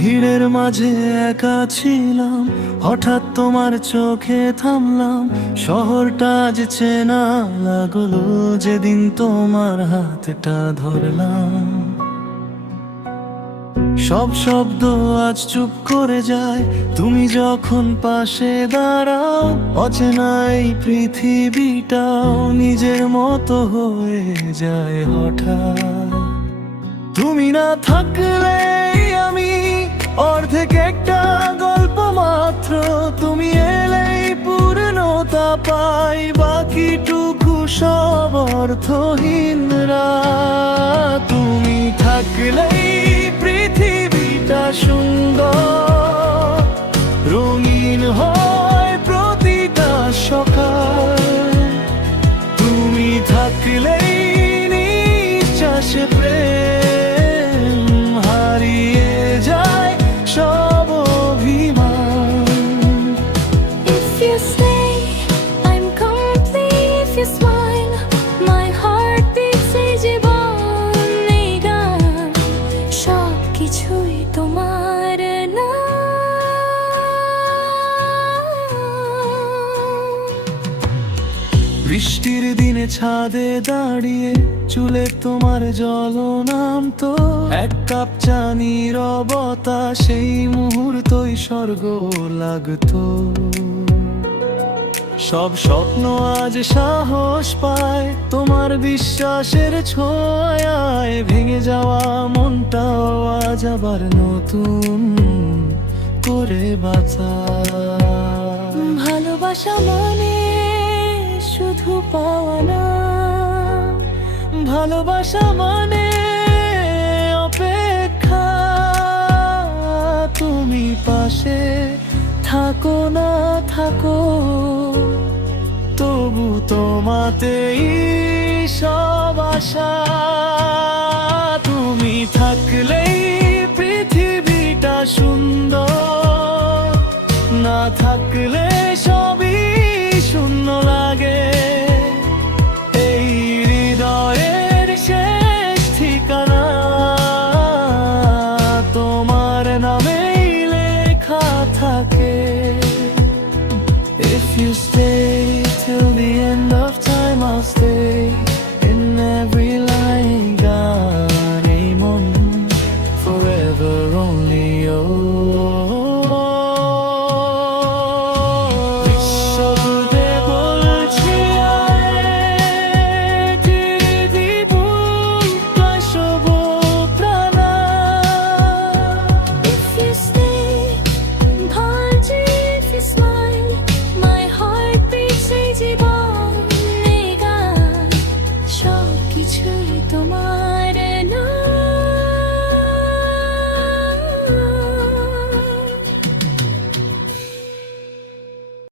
ভিড়ের মাঝে একা ছিলাম, হঠাৎ তোমার চোখে থামলাম। শহরটা আজ চেনা লাগল, যেদিন তোমার হাতটা ধরলাম। সব শব্দ আজ চুপ করে যায়, তুমি যখন পাশে দাঁড়াও, অচেনা এই পৃথিবীটাও নিজের মতো হয়ে যায় হঠাৎ। তুমি না থাকলে অর্ধেক একটা গল্প মাত্র। তুমি এলেই পূর্ণতা পাই, বাকিটুকু সব অর্থহীনরা। তুমি থাকলেই পৃথিবীটা সুন্দর। রঙিন হয় প্রতিটা সকাল। তুমি থাকলেই কিছুই তোমার না। বৃষ্টির দিনে ছাদে দাঁড়িয়ে চুলে তোমার জল নামতো এক কাপ চা নীরবতা সেই মুহূর্তই স্বর্গ লাগতো। সব স্বপ্ন আজ সাহস পায়, তোমার বিশ্বাসের ছোঁয়ায় ভেঙে যাওয়া মনটাও আজ আবার নতুন করে বাঁচা ভালোবাসা মানে শুধু পাওয়া না, ভালোবাসা মানে অপেক্ষা। তুমি পাশে থাকো না থাকো তবু তোমাতেই সব আশা। তুমি থাকলেই পৃথিবীটা সুন্দর। না থাকলে সবই শূন্য লাগে। এই হৃদয়ের শেষ ঠিকানা। তোমার নামেই লেখা থাকে। If you